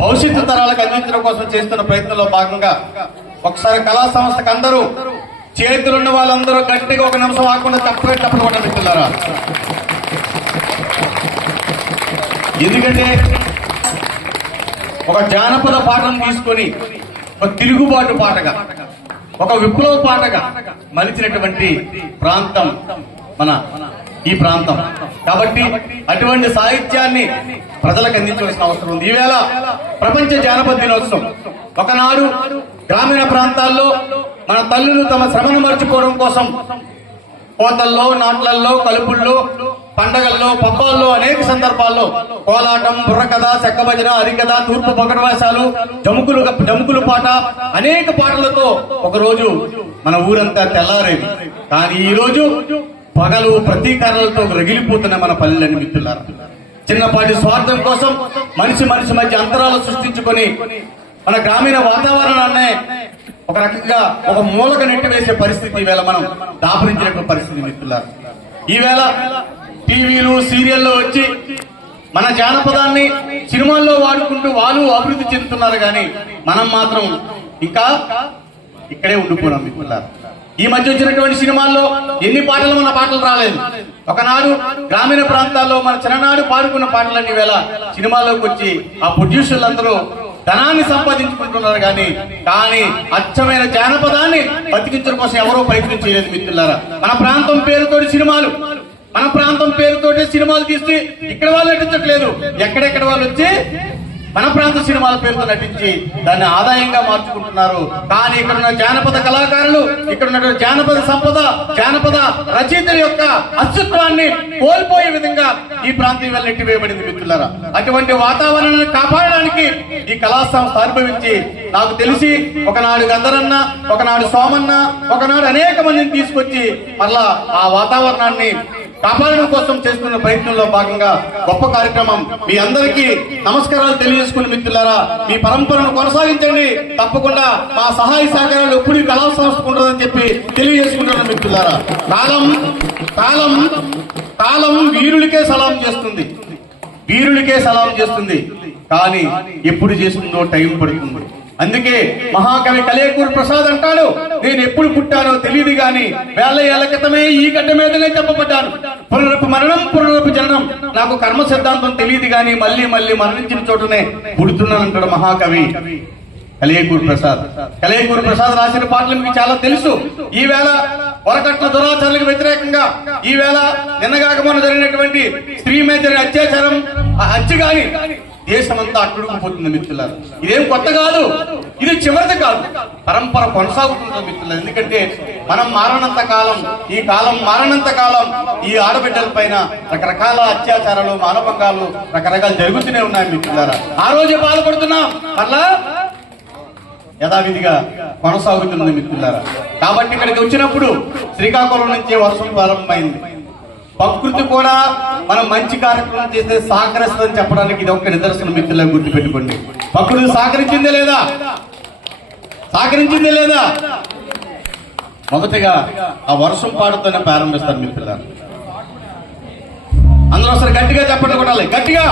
భవిష్యత్తు తరాలకు అందించడం కోసం చేస్తున్న ప్రయత్నంలో భాగంగా ఒకసారి కళా సంస్థకు అందరూ చేతులున్న వాళ్ళందరూ గట్టిగా ఒక నిమిషం ఆకుండా తప్పకుండా కూడా మిత్రులారా. ఎందుకంటే ఒక జానపద పాటను తీసుకొని ఒక తిరుగుబాటు పాటగా, ఒక విప్లవ పాటగా మలిచినటువంటి ప్రాంతం మన ఈ ప్రాంతం. కాబట్టి అటువంటి సాహిత్యాన్ని ప్రజలకు అందించవలసిన అవసరం ఉంది. ఈవేళ ప్రపంచ జానపద దినోత్సవం. ఒకనాడు గ్రామీణ ప్రాంతాల్లో మన తల్లులు తమ శ్రమను మర్చిపోవడం కోసం కోతల్లో, నాట్లల్లో, కలుపుల్లో, పండగల్లో, పబ్బాల్లో అనేక సందర్భాల్లో కోలాటం, బుర్రకథ, చెక్కభజన, హరికథ, తూర్పు పగడవాసాలు, జముకులు పాట, అనేక పాటలతో ఒకరోజు మన ఊరంతా తెల్లారేది. కానీ ఈ రోజు పగలు ప్రతీకారాలతో రగిలిపోతున్న మన పల్లెలని మిత్రులారా. చిన్నపాటి స్వార్థం కోసం మనిషి మధ్య అంతరాలు సృష్టించుకొని మన గ్రామీణ వాతావరణాన్నే ఒక రకంగా ఒక మూలక నెట్టివేసే పరిస్థితి ఈవేళ మనం దాపరించిన పరిస్థితి మిత్రులారా. ఈవేళ టీవీలు, సీరియల్లో వచ్చి మన జానపదాన్ని సినిమాల్లో వాడుకుంటూ వాళ్ళు అభివృద్ధి చెందుతున్నారు. కానీ మనం మాత్రం ఇంకా ఇక్కడే ఉండిపోయినాం మిత్రులారా. ఈ మధ్య వచ్చినటువంటి సినిమాల్లో ఎన్ని పాటలు మన పాటలు రాలేదు. ఒకనాడు గ్రామీణ ప్రాంతాల్లో మన చిన్ననాడు పాడుకున్న పాటలన్నీ వేళ సినిమాలోకి వచ్చి ఆ ప్రొడ్యూసర్లందరూ ధనాన్ని సంపాదించుకుంటున్నారు. కానీ అచ్చమైన జానపదాన్ని బతికించడం కోసం ఎవరో ప్రయత్నం చేయలేదు మిత్రులారా. మన ప్రాంతం పేరుతోటి సినిమాలు తీసి ఇక్కడ వాళ్ళు నటించట్లేదు. ఎక్కడెక్కడ వాళ్ళు వచ్చి మన ప్రాంత సినిమాల పేరుతో నటించి దాన్ని ఆదాయంగా మార్చుకుంటున్నారు. కానీ ఇక్కడ ఉన్న జానపద కళాకారులు, ఇక్కడ ఉన్న జానపద సంపద, జానపద రచయితల యొక్క అస్తిత్వాన్ని కోల్పోయే విధంగా ఈ ప్రాంతం వల్ల నెట్టివేయబడింది మిత్రులారా. అటువంటి వాతావరణాన్ని కాపాడడానికి ఈ కళా సంస్థ అనుభవించి, నాకు తెలిసి ఒకనాడు గంధరన్న, ఒకనాడు సోమన్న, ఒకనాడు అనేక మందిని తీసుకొచ్చి మళ్ళా ఆ వాతావరణాన్ని కాపాడడం కోసం చేస్తున్న ప్రయత్నంలో భాగంగా గొప్ప కార్యక్రమం. మీ అందరికీ నమస్కారాలు తెలియజేసుకుని మిత్రులారా, మీ పరంపరను కొనసాగించండి. తప్పకుండా మా సహాయ సహకారాలు ఎప్పుడు కళా సంస్థకు ఉండదని చెప్పి తెలియజేసుకుంటున్నాను మిత్రులారా. కాలం వీరులకే సలాం చేస్తుంది, కానీ ఎప్పుడు చేస్తుందో టైం పడుతుంది. అందుకే మహాకవి కలేకూరు ప్రసాద్ అంటాడు, నేను ఎప్పుడు పుట్టానో తెలియదు గాని 1000 ఏళ్ల క్రితమే ఈ గడ్డ మీదనే చెప్పబడ్డాను. పునరపు మరణం, పునరపు జననం, నాకు కర్మ సిద్ధాంతం తెలియదు గాని మళ్ళీ మరణించిన చోటనే పుడుతున్నానంటాడు మహాకవి కలేకూరు ప్రసాద్ రాసిన పాటలు మీకు చాలా తెలుసు. ఈవేళ వరకట్ల దురాచారాలకు వ్యతిరేకంగా, ఈవేళ నిన్నగాక మొన్న జరిగినటువంటి స్త్రీ మీద జరిగిన అత్యాచారం, హత్య గాని దేశమంతా అట్టుడుకుపోతుంది మిత్రులారు. ఇదేం కొత్త కాదు, ఇది చివరిది కాదు, పరంపర కొనసాగుతుంది మిత్రులారు. ఎందుకంటే మనం మారనంత కాలం, ఈ కాలం మారనంత కాలం ఈ ఆడబిడ్డల పైన రకరకాల అత్యాచారాలు, మానభంగాలు రకరకాలు జరుగుతూనే ఉన్నాయి మిత్రులారా. ఆ రోజే బాధపడుతున్నాం, మళ్ళా యథావిధిగా కొనసాగుతుంది మిత్రులారా. కాబట్టి ఇక్కడికి వచ్చినప్పుడు శ్రీకాకుళం నుంచే వర్షం ప్రారంభమైంది. ప్రకృతి కూడా మనం మంచి కార్యక్రమం చేస్తే సహకరిస్తుందని చెప్పడానికి ఇది ఒక నిదర్శనం మిత్రులను గుర్తుపెట్టుకోండి. ప్రకృతి సహకరించిందే లేదా? మొదటిగా ఆ వర్షం పాడుతోనే ప్రారంభిస్తారు మిత్రులారా. అందరూ ఒకసారి గట్టిగా చెప్పండి, కొట్టాలి గట్టిగా.